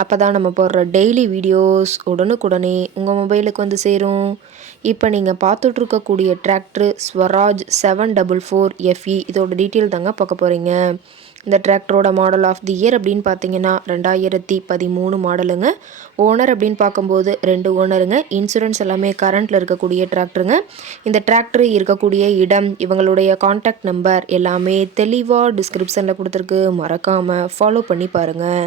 அப்போ தான் நம்ம போடுற டெய்லி வீடியோஸ் உடனுக்குடனே உங்கள் மொபைலுக்கு வந்து சேரும். இப்போ நீங்கள் பார்த்துட்ருக்கக்கூடிய tractor Swaraj seven double four FE இதோட டீட்டெயில் தாங்க பார்க்க போகிறீங்க இந்த டிராக்டரோட மாடல் ஆஃப் தி இயர் அப்படின்னு பார்த்தீங்கன்னா ரெண்டாயிரத்தி பதிமூணு மாடலுங்க ஓனர் அப்படின்னு பார்க்கும்போது ரெண்டு ஓனருங்க இன்சூரன்ஸ் எல்லாமே கரண்ட்டில் இருக்கக்கூடிய டிராக்டருங்க இந்த டிராக்டர் இருக்கக்கூடிய இடம் இவங்களுடைய காண்டாக்ட் நம்பர் எல்லாமே தெளிவாக டிஸ்கிரிப்ஷனில் கொடுத்துருக்கு. மறக்காமல் ஃபாலோ பண்ணி பாருங்கள்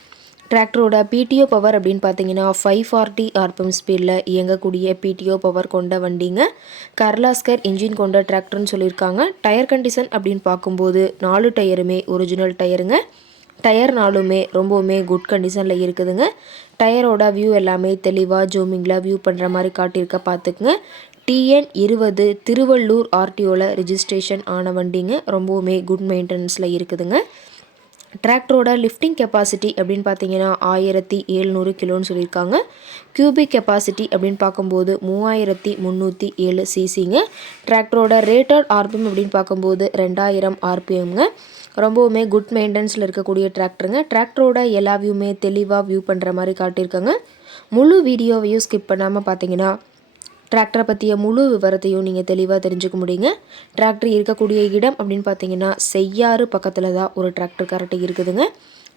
டிராக்டரோட பிடிஓ பவர் அப்படின்னு பார்த்தீங்கன்னா ஃபைவ் ஃபார்ட்டி ஆர்பிஎம் ஸ்பீடில் இயங்கக்கூடிய பிடிஓ பவர் கொண்ட வண்டிங்க. கர்லாஸ்கர் இன்ஜின் கொண்ட டிராக்டர்னு சொல்லியிருக்காங்க. டயர் கண்டிஷன் அப்படின்னு பார்க்கும்போது நாலு டயருமே ஒரிஜினல் டயருங்க டயர் நாளுமே ரொம்பவுமே குட் கண்டிஷனில் இருக்குதுங்க. டயரோட வியூ எல்லாமே தெளிவாக ஜூமிங்கில் வியூ பண்ணுற மாதிரி காட்டியிருக்க பார்த்துக்குங்க. டிஎன் இருபது திருவள்ளூர் ஆர்டிஓவில் ரிஜிஸ்ட்ரேஷன் ஆன வண்டிங்க. ரொம்பவுமே குட் மெயின்டெனன்ஸில் இருக்குதுங்க. டிராக்டரோட லிஃப்டிங் கெப்பாசிட்டி அப்படின்னு பார்த்தீங்கன்னா ஆயிரத்தி ஏழ்நூறு கிலோன்னு சொல்லியிருக்காங்க. கியூபிக் கெப்பாசிட்டி அப்படின்னு பார்க்கும்போது மூவாயிரத்தி முந்நூற்றி ஏழு சிசிங்க டிராக்டரோட ரேட்டட் ஆர்பிஎம் அப்படின்னு பார்க்கும்போது ரெண்டாயிரம் ஆர்பிஎம்ங்க ரொம்பவுமே குட் மெயின்டெனன்ஸில் இருக்கக்கூடிய டிராக்டருங்க டிராக்டரோட எல்லா வியூமே தெளிவாக வியூ பண்ணுற மாதிரி காட்டியிருக்காங்க. முழு வீடியோவையும் ஸ்கிப் பண்ணாமல் பார்த்தீங்கன்னா டிராக்டரை பற்றிய முழு விவரத்தையும் நீங்கள் தெளிவாக தெரிஞ்சுக்க முடியுங்க. டிராக்டர் இருக்கக்கூடிய இடம் அப்படின்னு பார்த்தீங்கன்னா செய்யாறு பக்கத்தில் தான் ஒரு டிராக்டர் கரெக்டாக இருக்குதுங்க.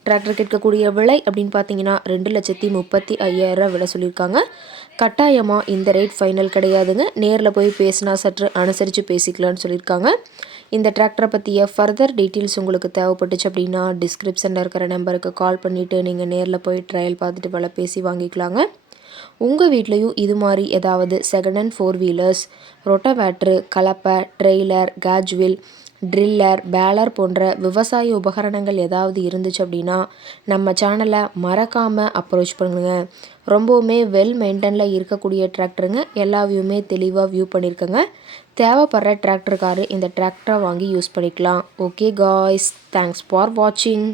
டிராக்டர் கேட்கக்கூடிய விலை அப்படின்னு பார்த்தீங்கன்னா ரெண்டு லட்சத்தி முப்பத்தி ஐயாயிரம் விலை சொல்லியிருக்காங்க. கட்டாயமாக இந்த ரேட் ஃபைனல் கிடையாதுங்க. நேரில் போய் பேசினா சற்று அனுசரித்து பேசிக்கலான்னு சொல்லியிருக்காங்க. இந்த டிராக்டரை பற்றிய ஃபர்தர் டீட்டெயில்ஸ் உங்களுக்கு தேவைப்பட்டுச்சு அப்படின்னா டிஸ்கிரிப்ஷனில் இருக்கிற நம்பருக்கு கால் பண்ணிவிட்டு நீங்கள் நேரில் போய் ட்ரையல் பார்த்துட்டு விலை பேசி வாங்கிக்கலாங்க. உங்கள் வீட்லேயும் இது மாதிரி ஏதாவது second hand four wheelers rotavator கலப்பை ட்ரெய்லர் கேஜ்வில் ட்ரில்லர் பேலர் போன்ற விவசாய உபகரணங்கள் ஏதாவது இருந்துச்சு அப்படின்னா நம்ம சேனலை மறக்காமல் அப்ரோச் பண்ணுங்க. ரொம்பவுமே வெல் மெயின்டனில் இருக்கக்கூடிய டிராக்டருங்க எல்லா வியூமே தெளிவாக வியூ பண்ணியிருக்கங்க தேவைப்படுற டிராக்டருக்காரு இந்த டிராக்டரை வாங்கி யூஸ் பண்ணிக்கலாம். ஓகே காய்ஸ் தேங்க்ஸ் ஃபார் வாட்சிங்